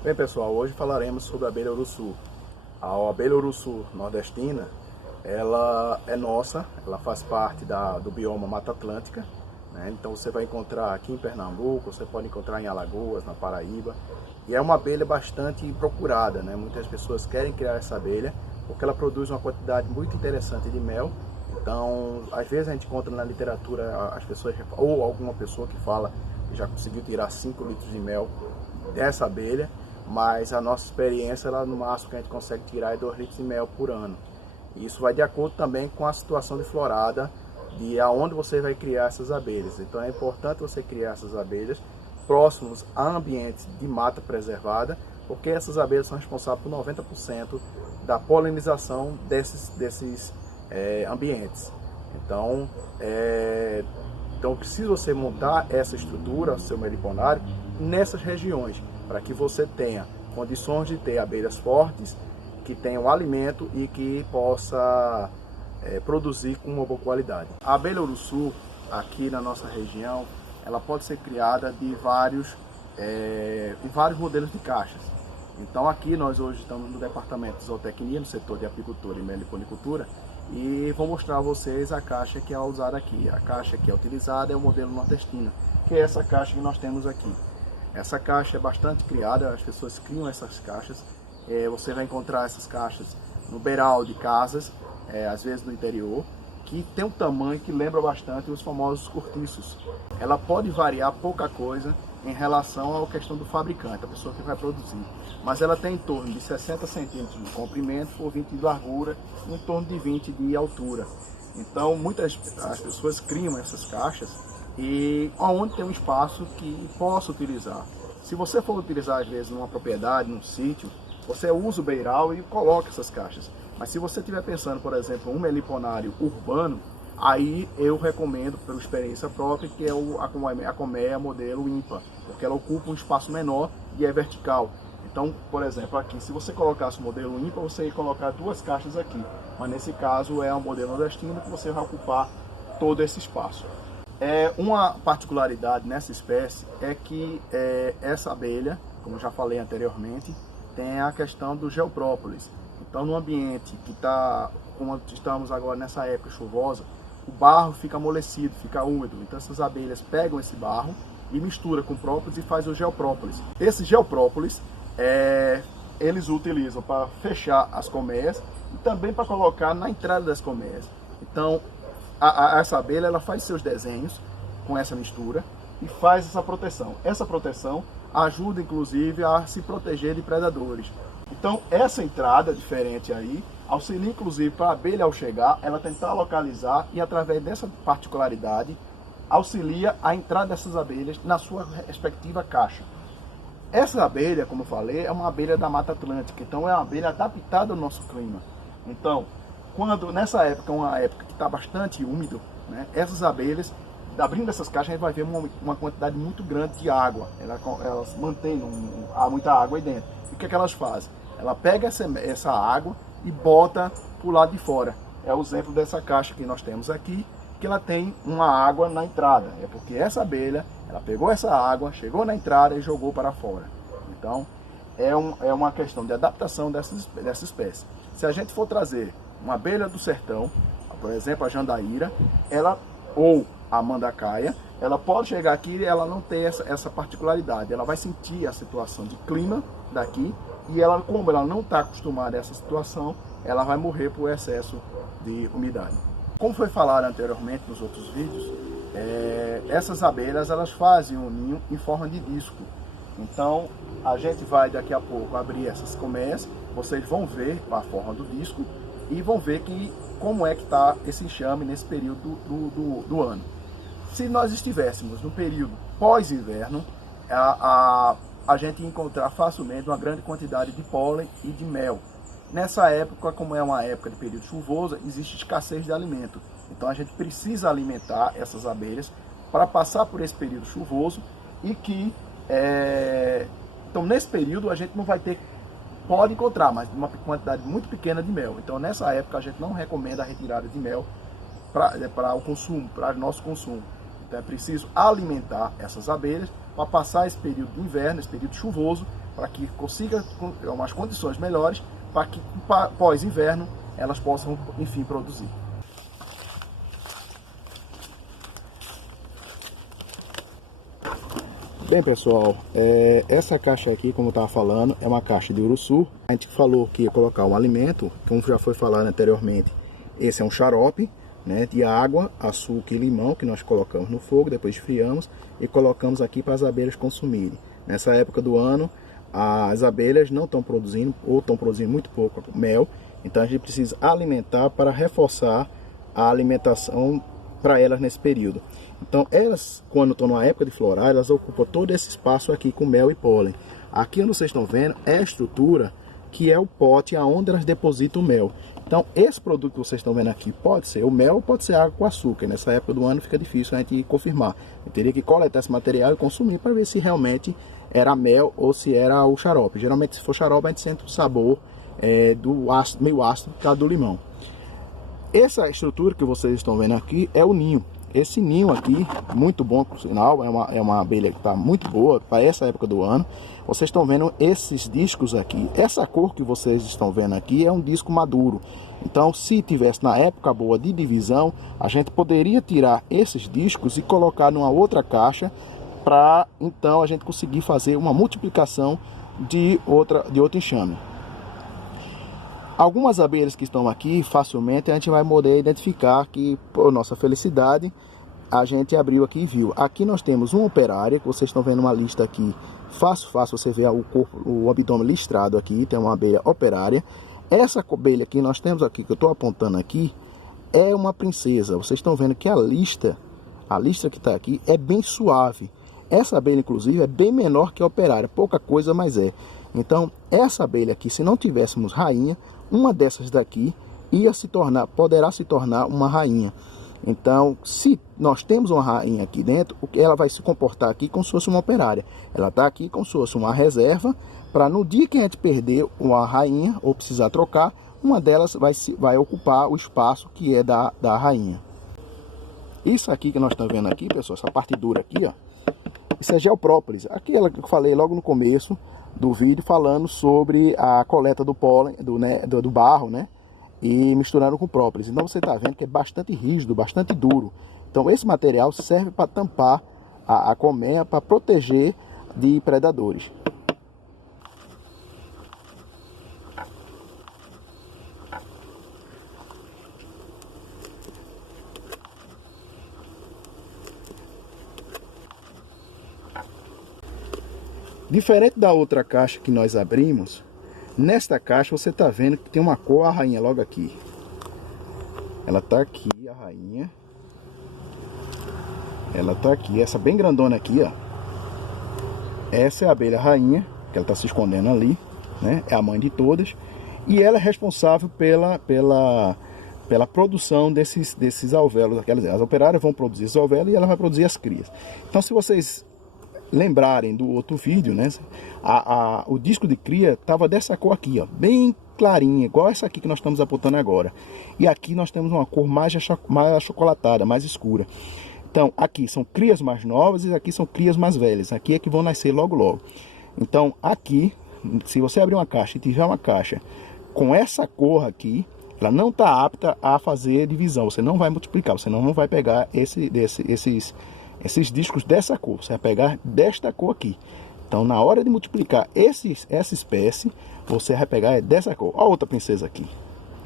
Bem pessoal, hoje falaremos sobre a abelha urussu. A abelha urussu nordestina, ela é nossa, ela faz parte do bioma Mata Atlântica, né? Então você vai encontrar aqui em Pernambuco, você pode encontrar em Alagoas, na Paraíba, e é uma abelha bastante procurada, né? Muitas pessoas querem criar essa abelha porque ela produz uma quantidade muito interessante de mel. Então, às vezes a gente encontra na literatura as pessoas, ou alguma pessoa que fala que já conseguiu tirar 5 litros de mel dessa abelha, mas a nossa experiência, no máximo que a gente consegue tirar é 2 litros de mel por ano. E isso vai de acordo também com a situação de florada, de aonde você vai criar essas abelhas. Então é importante você criar essas abelhas próximos a ambientes de mata preservada, porque essas abelhas são responsáveis por 90% da polinização desses ambientes. Então, precisa você montar essa estrutura, seu meliponário, nessas regiões, para que você tenha condições de ter abelhas fortes, que tenham alimento e que possa produzir com uma boa qualidade. A abelha urussu, aqui na nossa região, ela pode ser criada em vários modelos de caixas. Então aqui nós hoje estamos no departamento de zootecnia, no setor de apicultura e meliponicultura, e vou mostrar a vocês a caixa que é usada aqui. A caixa que é utilizada é o modelo nordestino, que é essa caixa que nós temos aqui. Essa caixa é bastante criada, as pessoas criam essas caixas. Você vai encontrar essas caixas no beiral de casas, às vezes no interior, que tem um tamanho que lembra bastante os famosos cortiços. Ela pode variar pouca coisa em relação à questão do fabricante, a pessoa que vai produzir. Mas ela tem em torno de 60 centímetros de comprimento por 20 de largura e em torno de 20 de altura. Então, as pessoas criam essas caixas e onde tem um espaço que possa utilizar. Se você for utilizar, às vezes, numa propriedade, num sítio, você usa o beiral e coloca essas caixas. Mas se você estiver pensando, por exemplo, um meliponário urbano, aí eu recomendo, por experiência própria, que é a colmeia modelo ímpar, porque ela ocupa um espaço menor e é vertical. Então, por exemplo, aqui, se você colocasse o modelo ímpar, você ia colocar 2 caixas aqui. Mas nesse caso é um modelo nordestino que você vai ocupar todo esse espaço. Uma particularidade nessa espécie é que essa abelha, como já falei anteriormente, tem a questão do geoprópolis. Então, no ambiente que como estamos agora nessa época chuvosa, o barro fica amolecido, fica úmido. Então, essas abelhas pegam esse barro e misturam com própolis e faz o geoprópolis. Esse geoprópolis, eles utilizam para fechar as colmeias e também para colocar na entrada das colmeias. Então, essa abelha ela faz seus desenhos com essa mistura e faz essa proteção. Essa proteção ajuda, inclusive, a se proteger de predadores. Então, essa entrada diferente aí auxilia, inclusive, para a abelha, ao chegar, ela tentar localizar e, através dessa particularidade, auxilia a entrada dessas abelhas na sua respectiva caixa. Essa abelha, como eu falei, é uma abelha da Mata Atlântica, então é uma abelha adaptada ao nosso clima. Então, nessa época, uma época que está bastante úmido, né, essas abelhas, abrindo essas caixas, a gente vai ver uma quantidade muito grande de água. Elas mantêm muita água aí dentro. E o que elas fazem? Ela pega essa água e bota para o lado de fora. É o exemplo dessa caixa que nós temos aqui, que ela tem uma água na entrada. É porque essa abelha, ela pegou essa água, chegou na entrada e jogou para fora. Então, é uma questão de adaptação dessa espécie. Se a gente for trazer uma abelha do sertão, por exemplo, a jandaíra, ou a mandacaia, ela pode chegar aqui e ela não ter essa particularidade. Ela vai sentir a situação de clima daqui e como ela não está acostumada a essa situação, ela vai morrer por excesso de umidade. Como foi falado anteriormente nos outros vídeos, essas abelhas elas fazem um ninho em forma de disco. Então a gente vai daqui a pouco abrir essas colmeias, vocês vão ver a forma do disco e vão ver como é que está esse enxame nesse período do ano. Se nós estivéssemos no período pós-inverno, a gente ia encontrar facilmente uma grande quantidade de pólen e de mel. Nessa época, como é uma época de período chuvoso, existe escassez de alimento. Então a gente precisa alimentar essas abelhas para passar por esse período chuvoso e então nesse período a gente não vai ter, pode encontrar, mas uma quantidade muito pequena de mel. Então nessa época a gente não recomenda a retirada de mel para o consumo, para o nosso consumo. Então é preciso alimentar essas abelhas para passar esse período de inverno, esse período chuvoso, para que consiga umas condições melhores para que pós-inverno elas possam, enfim, produzir. Bem, pessoal, essa caixa aqui, como eu estava falando, é uma caixa de uruçu. A gente falou que ia colocar um alimento, como já foi falado anteriormente, esse é um xarope, né, de água, açúcar e limão que nós colocamos no fogo, depois esfriamos e colocamos aqui para as abelhas consumirem. Nessa época do ano, as abelhas não estão produzindo ou estão produzindo muito pouco mel, então a gente precisa alimentar para reforçar a alimentação para elas nesse período. Então elas, quando estão numa época de florar, elas ocupam todo esse espaço aqui com mel e pólen. Aqui onde vocês estão vendo é a estrutura que é o pote aonde elas depositam o mel. Então esse produto que vocês estão vendo aqui pode ser o mel ou pode ser água com açúcar. Nessa época do ano fica difícil a gente confirmar. Eu teria que coletar esse material e consumir para ver se realmente era mel ou se era o xarope. Geralmente se for xarope a gente sente o sabor do ácido, meio ácido por causa do limão. Essa estrutura que vocês estão vendo aqui é o ninho. Esse ninho aqui, muito bom por sinal, é uma abelha que está muito boa para essa época do ano. Vocês estão vendo esses discos aqui. Essa cor que vocês estão vendo aqui é um disco maduro. Então, se tivesse na época boa de divisão, a gente poderia tirar esses discos e colocar numa outra caixa para então a gente conseguir fazer uma multiplicação de outro enxame. Algumas abelhas que estão aqui, facilmente a gente vai poder identificar que, por nossa felicidade, a gente abriu aqui e viu. Aqui nós temos uma operária, que vocês estão vendo uma lista aqui, fácil você ver o corpo, o abdômen listrado aqui, tem uma abelha operária. Essa abelha que nós temos aqui, que eu estou apontando aqui, é uma princesa. Vocês estão vendo que a lista que está aqui é bem suave. Essa abelha, inclusive, é bem menor que a operária, pouca coisa, mas é. Então, essa abelha aqui, se não tivéssemos rainha, uma dessas daqui poderá se tornar uma rainha. Então, se nós temos uma rainha aqui dentro, ela vai se comportar aqui como se fosse uma operária. Ela está aqui como se fosse uma reserva, para no dia que a gente perder uma rainha, ou precisar trocar, uma delas vai ocupar o espaço que é da rainha. Isso aqui que nós estamos vendo aqui, pessoal, essa parte dura aqui, ó, isso é geoprópolis. Aquela que eu falei logo no começo do vídeo, falando sobre a coleta do pólen, do barro, né? E misturando com própolis. Então você está vendo que é bastante rígido, bastante duro. Então esse material serve para tampar a colmeia, para proteger de predadores. Diferente da outra caixa que nós abrimos, nesta caixa você está vendo que tem uma cor, a rainha logo aqui. Ela está aqui, a rainha. Ela está aqui, essa bem grandona aqui, ó. Essa é a abelha rainha, que ela está se escondendo ali, né? É a mãe de todas. E ela é responsável pela produção desses alvéolos. As operárias vão produzir esses alvéolos e ela vai produzir as crias. Então, se vocês lembrarem do outro vídeo, né, o disco de cria estava dessa cor aqui, ó, bem clarinha, igual essa aqui que nós estamos apontando agora. E aqui nós temos uma cor mais achocolatada, mais escura. Então aqui são crias mais novas e aqui são crias mais velhas. Aqui é que vão nascer logo logo. Então aqui, se você abrir uma caixa e tiver uma caixa com essa cor aqui, ela não está apta a fazer divisão. Você não vai multiplicar, você não vai pegar esses discos dessa cor, você vai pegar desta cor aqui. Então na hora de multiplicar essa espécie, você vai pegar dessa cor. Olha a outra princesa aqui,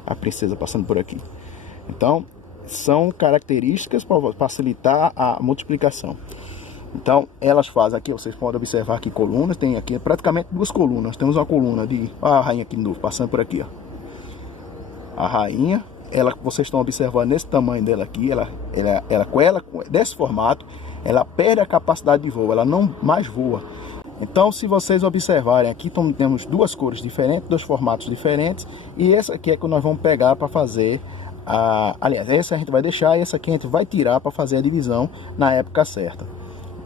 a princesa passando por aqui. Então são características para facilitar a multiplicação. Então elas fazem aqui, vocês podem observar aqui colunas, tem aqui praticamente duas colunas. Temos uma coluna de, olha a rainha aqui de novo, passando por aqui, ó. A rainha, ela, vocês estão observando esse tamanho dela aqui, ela desse formato, ela perde a capacidade de voo, ela não mais voa. Então, se vocês observarem aqui, temos duas cores diferentes, dois formatos diferentes, e essa aqui é que nós vamos pegar para fazer aliás, essa a gente vai deixar e essa aqui a gente vai tirar para fazer a divisão na época certa.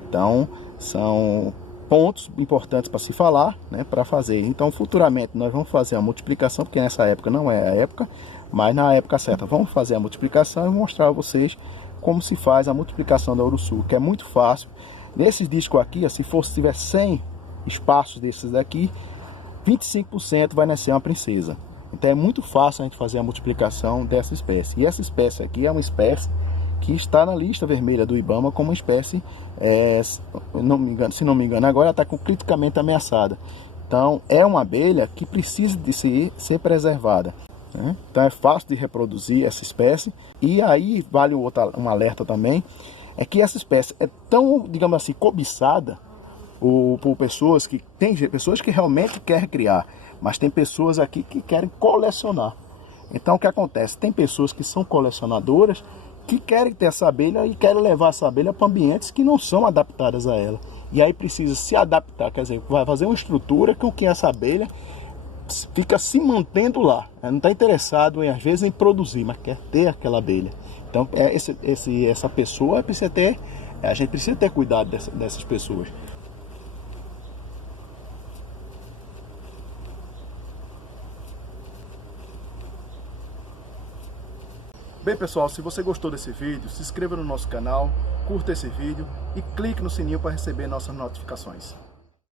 Então, são pontos importantes para se falar, né, para fazer. Então, futuramente nós vamos fazer a multiplicação, porque nessa época não é a época, mas na época certa vamos fazer a multiplicação e mostrar a vocês como se faz a multiplicação da uruçu, que é muito fácil. Nesses discos aqui, se tiver 100 espaços desses daqui, 25% vai nascer uma princesa. Então é muito fácil a gente fazer a multiplicação dessa espécie. E essa espécie aqui é uma espécie que está na lista vermelha do IBAMA como uma espécie, se não me engano agora, ela está criticamente ameaçada. Então é uma abelha que precisa de ser preservada, né? Então é fácil de reproduzir essa espécie. E aí vale um alerta também, é que essa espécie é tão, digamos assim, cobiçada por pessoas que realmente querem criar, mas tem pessoas aqui que querem colecionar. Então o que acontece? Tem pessoas que são colecionadoras que querem ter essa abelha e querem levar essa abelha para ambientes que não são adaptados a ela. E aí precisa se adaptar, quer dizer, vai fazer uma estrutura com que essa abelha fica se mantendo lá. Ela não está interessado às vezes em produzir, mas quer ter aquela abelha. Então essa pessoa precisa ter, a gente precisa ter cuidado dessas pessoas. Bem pessoal, se você gostou desse vídeo, se inscreva no nosso canal, curta esse vídeo e clique no sininho para receber nossas notificações.